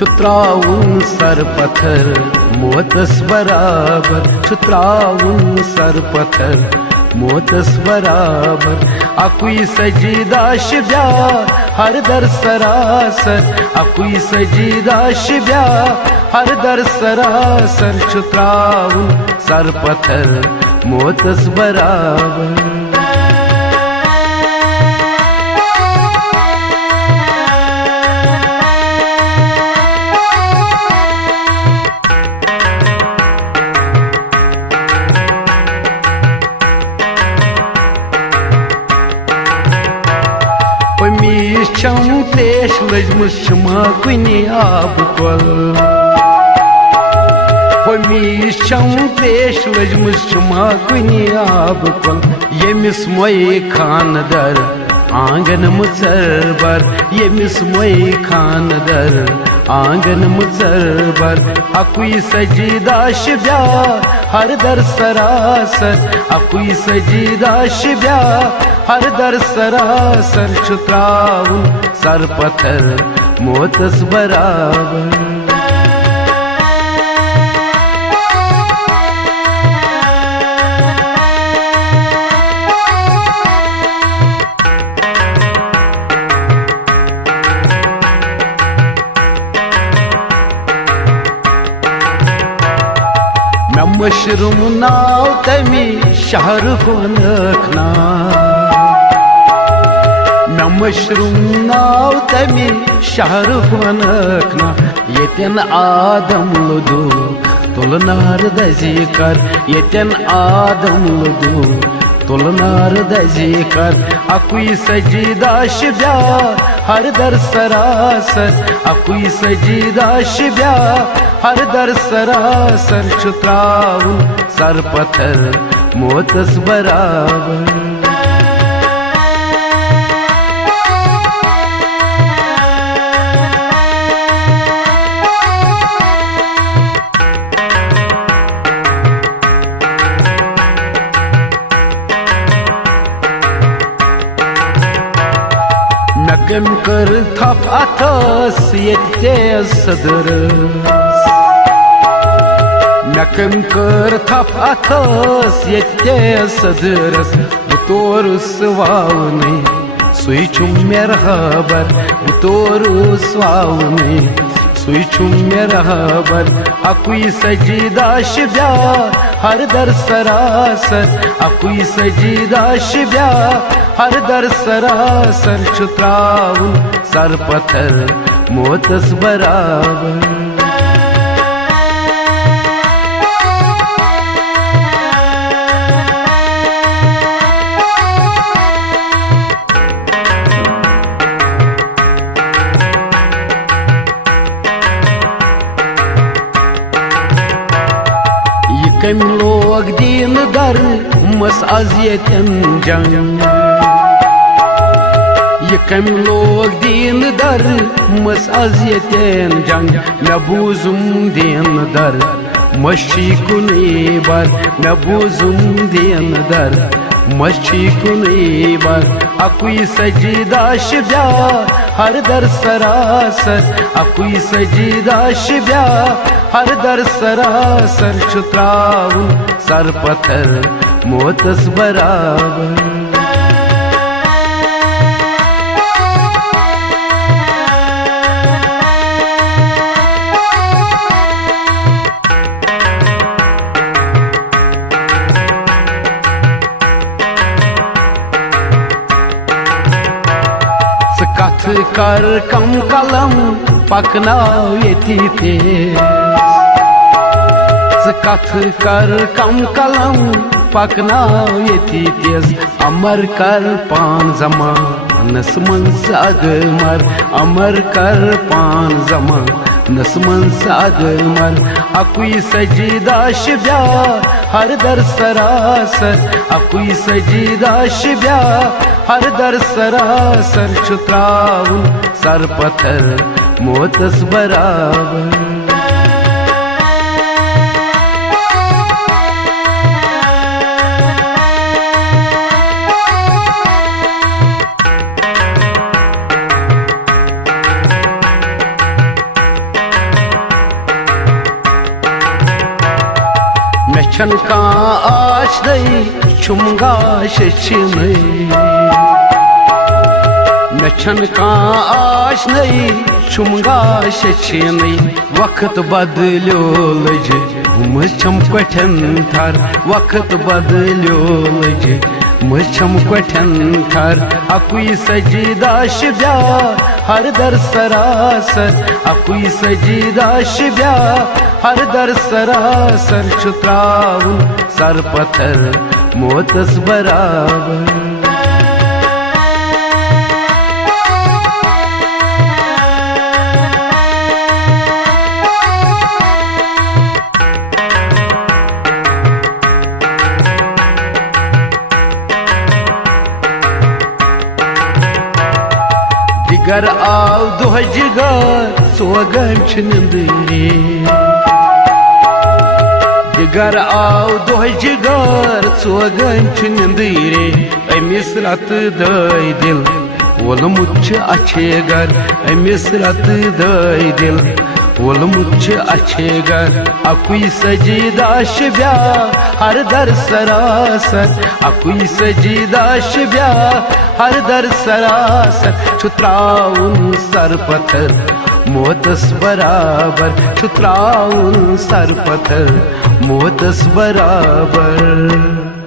छुत्राउन sir पत्थर मोतस बराबर, छुत्राउन sir पत्थर मोतस बराबर। अकुई सजीदा शिब्या हर दर सरासर, अकुई सजीदा शिब्या हर दर सरासर। छुत्राउन सर पत्थर मोतस बराबर। मीशम त्रेश लजमुशमा कुनी आब कल, मीशम त्रेश लजमुशमा कुनी आब कल। यमिस मोई खानदर आंगन मुसरबर, यमिस मोई खानदर आंगन मुसरबर। अकुई सजीदा शिब्या हर दर सरासर, अकुई सजीदा शिब्या हर दर सरासर। छुत्राउन सर पत्थर मोतस बराबर। मशरूम नाव तमी शाहरुख नखना, मशरूम नाव तमी शाहरुख नखना। यतन आदम लुदुक तुलनार दजीकर, यतन आदम लुदुक तुलनार दजीकर। अकुई सजीदा शिब्या हर दर सरासर, अकुई सजीदा शिब्या हर दर सरासर। छुत्राउन सर पत्थर मोतस बराबर। कम कर थप अथस ये सदर, कम कर थप अथस ये सदरस। तोरुस वावने सुई छुम मेरहबर, तोरुस वावने सुई छुम मेरहबर। अकुई सजीदा शिब्या हर दर सरासर, अकुई सजीदा शिब्या हर दर सरासर। छुत्राउन सर पत्थर मोतस बराबर। कम लोग दीन दर मस अजियतन जंग, ये कम लोग दीन दर मस अजियतन जंग। मैं बूजुम दीन दर मशी कुनी बर, मैं बूजुम दीन दर मशी कुनी बर। अकुई सजीदा शिब्या हर दर सरासर, अकुई सजीदा शिब्या हर दर सरासर। छुत्राउन सर पत्थर मोतस बराबर। कथ कर कम कलम पकनाव यति तेज, कथ कर कम कलम पकनाव यति तेज। अमर कर पान जमानस मन साद मर, अमर कर पान जमानस मन साद मर। अकुई सजीदा शिब्या हर दर सरासर, अकुई सजीदा शिब्या हर दर सरासर। छुत्राउन सर पत्थर मोतस बराबर। मेछन का आश दई छुमगा शचने मेछन का आश नई छुमगा शचने वक्त बदलो लज मुझम कठन थर वक्त बदलो लज मुझम कठन थर अकुई सजीदा शिब्या हर दर सरासर अकुई सजीदा शिब्या हर दर सरासर छुत्राउन सर पत्थर मोतस बराबर दिगर आव दुह जिगर सोगन निंदरे दिगर आव दुह जिगर सोगन निंदरे अमिस रत दई दिल वोलमुच अच्छे गर अमिस रत दई दिल वोलमुच अच्छे गर अकुई सजीदा शिब्या हर दर सरासर अकुई सजीदा शिब्या हर दर सरासर छुत्राउन सर पत्थर मोतस बराबर छुत्राउन सर पत्थर मोतस बराबर।